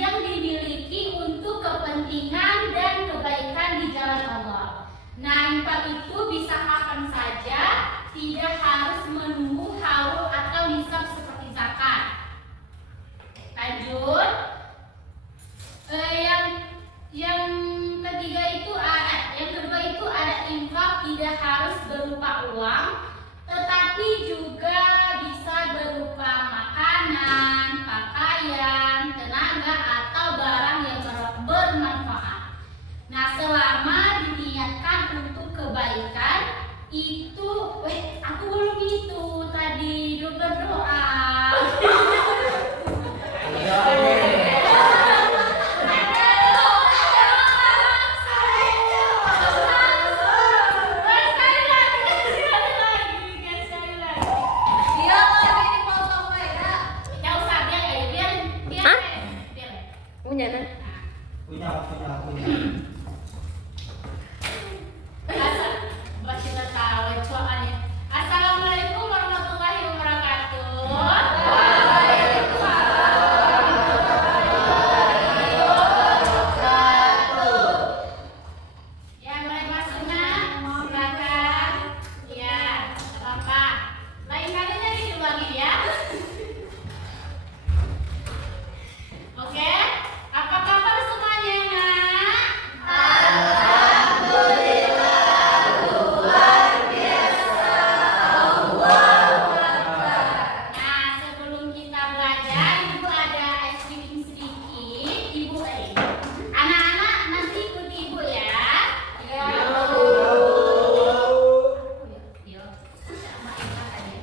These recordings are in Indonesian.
yang dimiliki untuk kepentingan dan kebaikan di jalan Allah. Nah, infak itu bisa kapan saja, tidak harus menunggu haul atau nisab seperti zakat. Lanjut, yang ketiga itu yang kedua itu ada infak tidak harus berupa uang, tetapi juga bisa berupa makanan, pakaian, tenaga atau barang yang bermanfaat. Nah, selama diniatkan untuk kebaikan itu, aku belum itu tadi berdoa. Assalamualaikum warahmatullahi wabarakatuh. Ya, mulai masuknya silakan. Ya, Bapak. Lain kalinya gitu lagi ya. Oke, apa kabar semuanya, Nak? Nah, sebelum kita belajar, Ibu ada explaining sedikit. Ibu, anak-anak nanti ikuti Ibu ya. Ya. Yo. Sama Ibu tadi.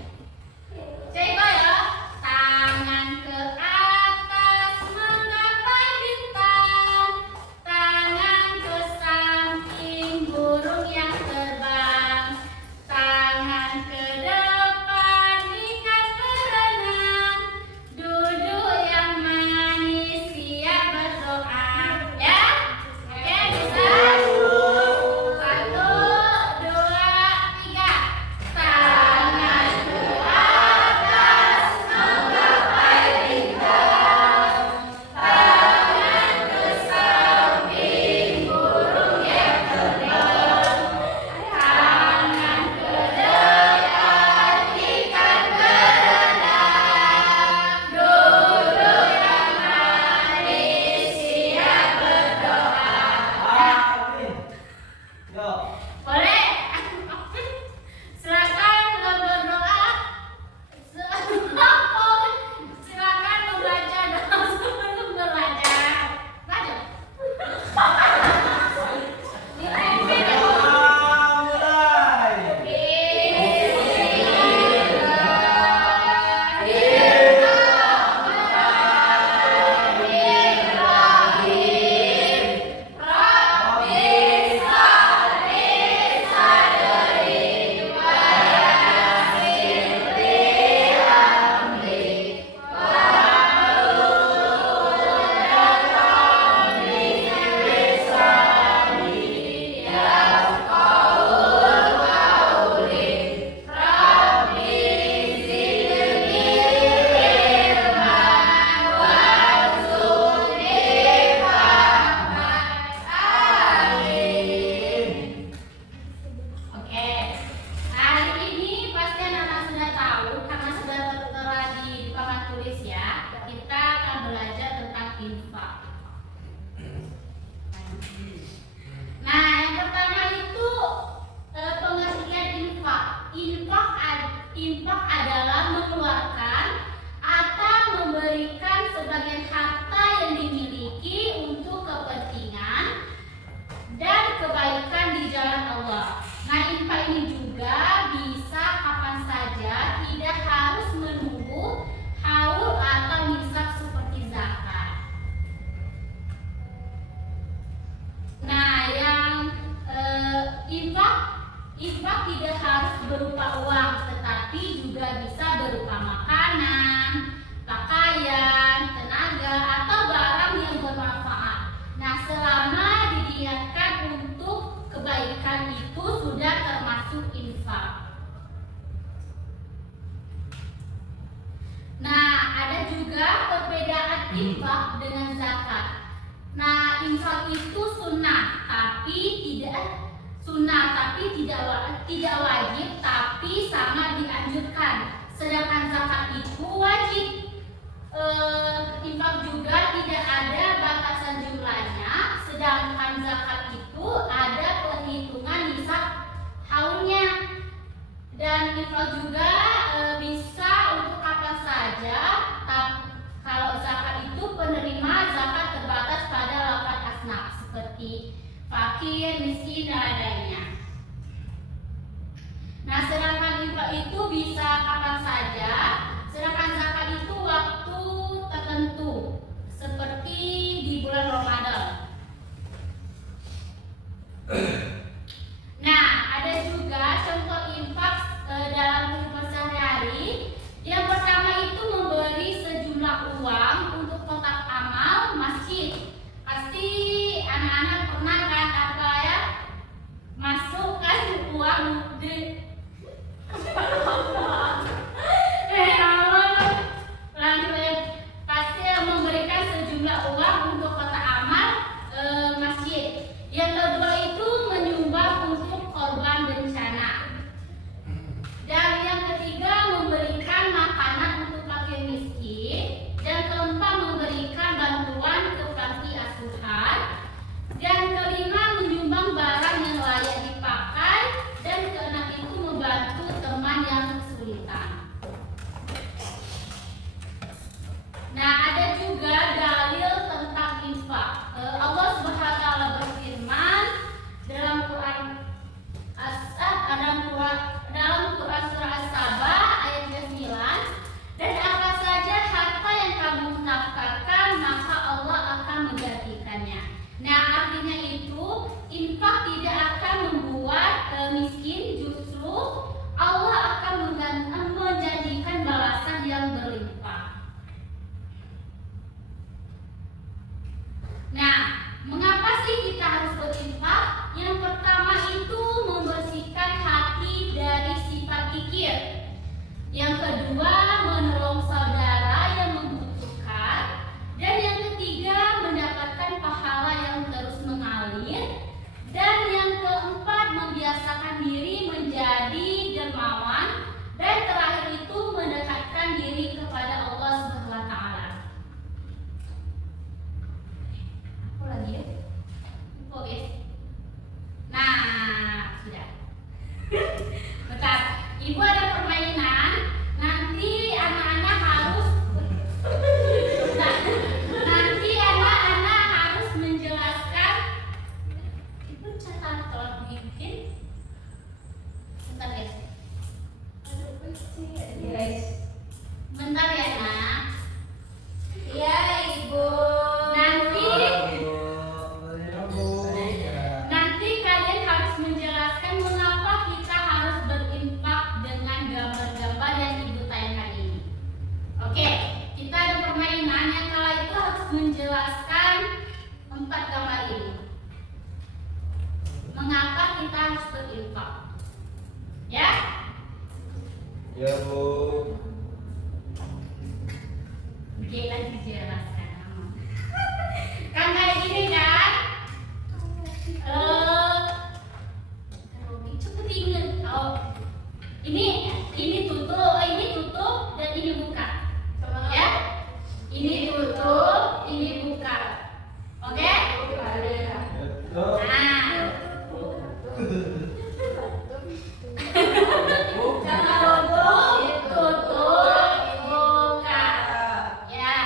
Coba ya. Tangan ke atas menggapai bintang. Tangan ke samping burung yang terbang. Tangan ke depan ikan berenang. Duduk yang manis siap berdoa. Ya? Oke, bisa? 1, 2, 3. Tangan ke atas menggapai bintang. Tangan ke samping burung yang terbang. Tangan ke depan ikan berenang. Duduk yang manis siap berdoa. Boleh? Silakan berdoa. Silakan membaca doa sebelum belajar. Lanjut. Oke, hari ini pasti anak-anak sudah tahu karena sudah tertera di papan tulis ya. Kita akan belajar tentang infak. Nah, yang pertama itu pengertian infak. Infak adalah mengeluarkan atau memberikan sebagian harta yang dimiliki untuk kepentingan dan kebaikan di jalan Allah. Nah, infak ini juga bisa kapan saja, tidak harus menunggu haul atau nisab seperti zakat. Nah, yang infak tidak harus berupa uang, tetapi juga bisa berupa makanan, pakaian, tenaga atau barang yang bermanfaat. Nah, selama diniatkan untuk kebaikan itu sudah termasuk infak. Nah, ada juga perbedaan infak dengan zakat. infak itu sunnah tapi tidak wajib, tapi sangat dianjurkan. Sedangkan zakat itu wajib. Infak juga tidak ada batasan jumlahnya, sedangkan zakat itu ada perhitungan nisab haulnya. Dan infak juga bisa untuk kapan saja. Kalau zakat itu penerima zakat terbatas pada 8 asnaf seperti fakir, miskin, dan lainnya. Nah, sedangkan infak itu bisa kapan saja, sedangkan zakat itu waktu tertentu seperti di bulan Ramadan. Nah, ada juga contoh infak dalam kehidupan sehari-hari. Yang pertama itu memberi sejumlah uang untuk kotak amal masjid. Pasti anak-anak pernah kan apa ya, masukkan uang di pasti memberikan sejumlah uang untuk kotak amal masjid. Yang kedua itu menyumbang untuk korban bencana. Dan yang ketiga memberikan makanan untuk fakir miskin. Dan keempat memberikan bantuan ke panti asuhan. Dan kelima menyumbang barang yang layak dipakai. Dan keenam itu membantu teman yang kesulitan. Nah, ada juga dalil tentang infak. Allah Subhanahu wa taala berfirman dalam Quran surah As-Saba ayat 9, dan apa saja harta yang kamu nafkahkan maka Allah akan menggantikannya. Nah, artinya itu infak tidak akan membuat miskin, justru Allah akan menjanjikan balasan yang berlimpah. Nah, mengapa sih kita harus berinfak? Yang pertama itu membersihkan hati dari sifat kikir. Yang kedua, menolong saudara yang membutuhkan. Dan yang ketiga, mendapatkan pahala yang terus mengalir. Dan yang keempat, membiasakan diri menjadi dermawan. Dan terakhir itu mendekatkan diri kepada Allah Subhanahu wa taala. Apa lagi ya? Oke. Nah, sudah. Bentar, Ibu ada permainan. Nanti anak-anak harus nanti anak-anak harus menjelaskan. Ibu catat kalau bikin. Bentar guys. Guys. Bentar ya, Nak. Iya, Ibu. Nanti kalian harus menjelaskan mengapa kita harus berinfak dengan gambar-gambar yang Ibu tayangkan ini. Oke, kita ada permainan yang kala itu harus menjelaskan 4 gambar ini. Mengapa kita harus berinfak? Ya? Ya, Bu. Oke, nanti dijelaskan. Kan kayak gini kan? Cepet inget. Oh, ini tutup dan ini buka. Ya? Ini tutup, ini buka. Oke? Nah. Tutup, buka. Ya.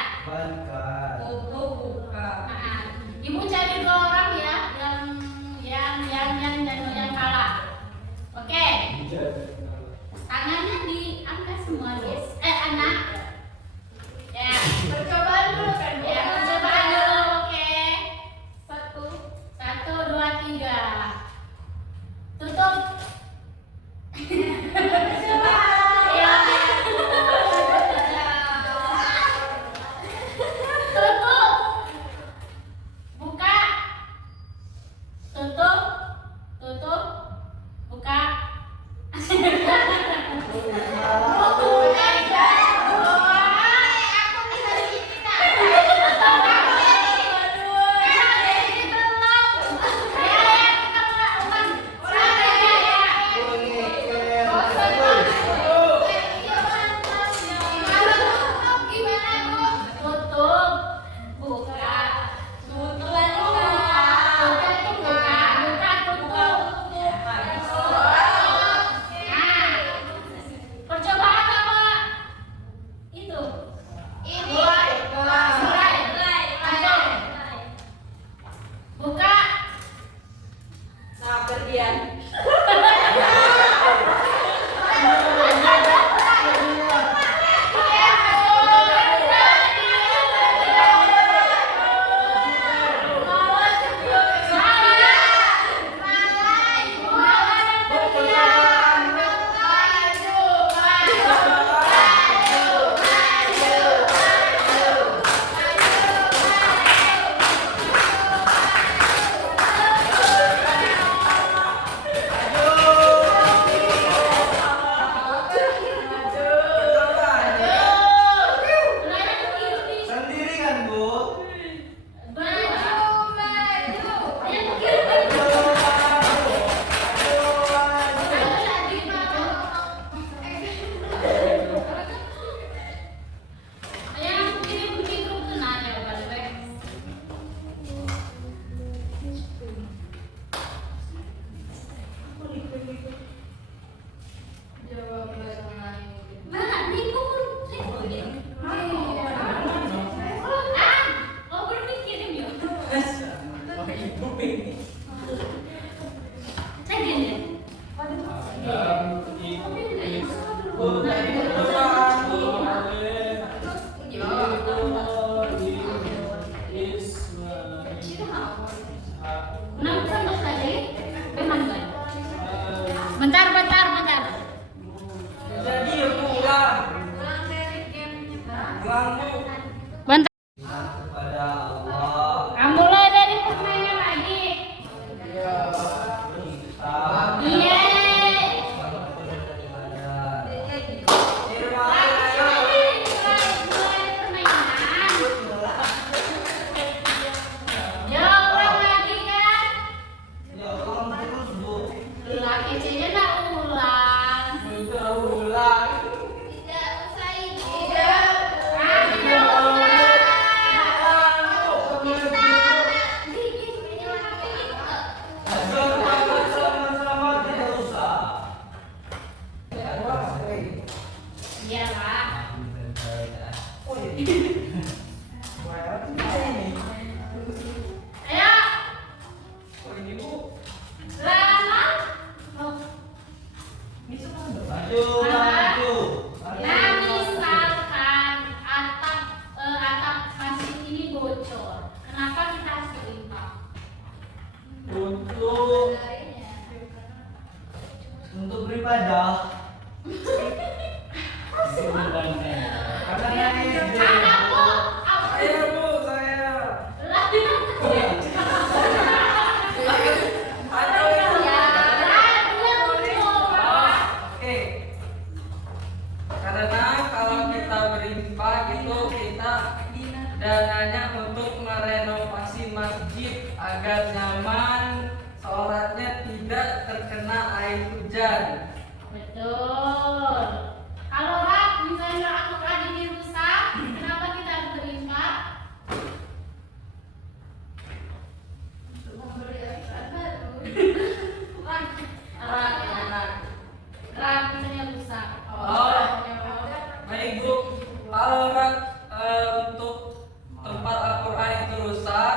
Bentar. Jadi ulang. Bentar. Kepada Allah. Mulai dari permainan lagi. Kita. Iya. Iya, Pak. Ayo. Lama. Maju. Nah, misalkan atap masjid ini bocor. Kenapa kita harus berimpah? Untuk beribadah. Karena aku Ayo Bu, saya. Oke. Karena kalau kita berimpah itu kita dananya untuk merenovasi masjid agar nyaman, sholatnya tidak terkena air hujan. Betul. Kalau misalnya Al-Quran ini rusak, kenapa kita harus berimpah? Rak misalnya rusak. Oh, baik Bu. Kalau untuk tempat Al-Quran itu rusak,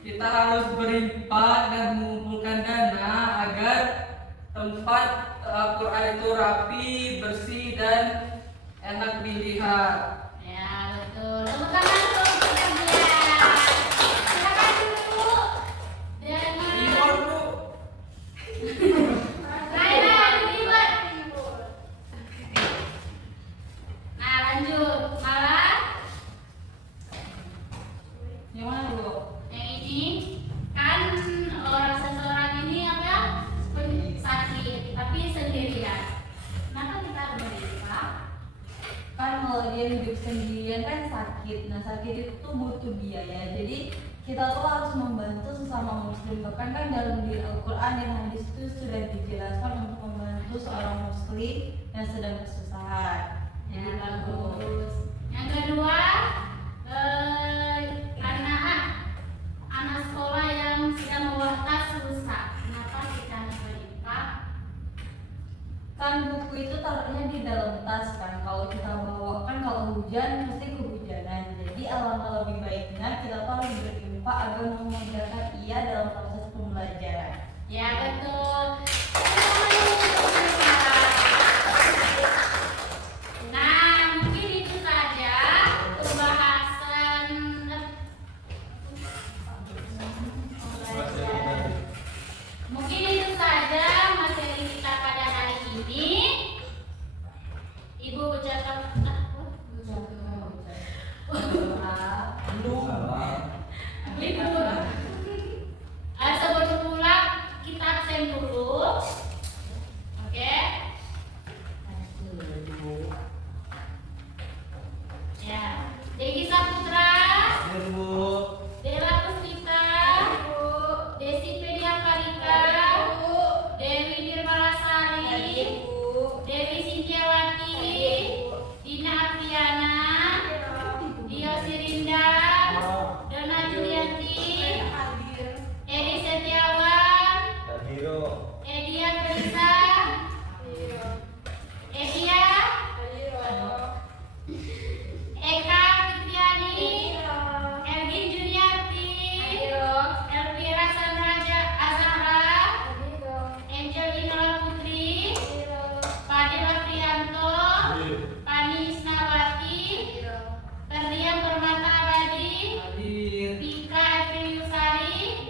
kita harus berimpah dan mengumpulkan dana agar tempat Al-Quran itu rapi, bersih dan enak dilihat. Ya, betul. Tepuk tangan untuk kalian. Silakan dulu. Ribut Bu. Nah, lanjut. Malah Yang mana Bu? yang ini kan seseorang ini sakit tapi sendirian. Kenapa kita harus berimpah? Kan kalau dia hidup sendirian kan sakit. Nah, sakit itu tuh butuh biaya. Jadi kita tuh harus membantu sesama muslim. Bahkan kan dalam di Al-Quran dan hadis itu sudah dijelaskan untuk membantu seorang muslim yang sedang kesusahan. Ya, Jadi bagus. Yang kedua, anak sekolah yang sedang membawa tas rusak. Kenapa kita harus berimpah? kan buku itu taruhnya di dalam tas kan. Kalau kita bawa kan kalau hujan pasti kehujanan. Jadi alangkah lebih baiknya kita tuh harus berimpah agar memudahkan ia dalam proses pembelajaran. Ya, betul. Nah, mungkin itu saja pembahasan mungkin itu saja materi kita pada hari ini. Ibu ucapkan Ibu sebelum pulang kita absen dulu. Yusari,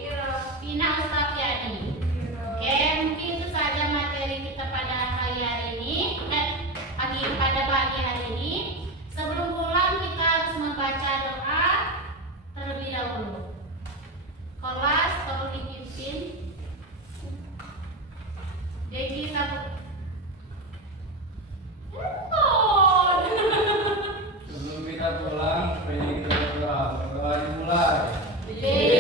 Vina Ustafiani. Oke, mungkin itu saja materi kita pada pagi hari ini. Pada pagi hari ini. Sebelum pulang kita harus membaca doa terlebih dahulu. Kelas perlu dipimpin. Jadi kita Sebelum kita pulang, supaya kita berdoa dimulai. Jadi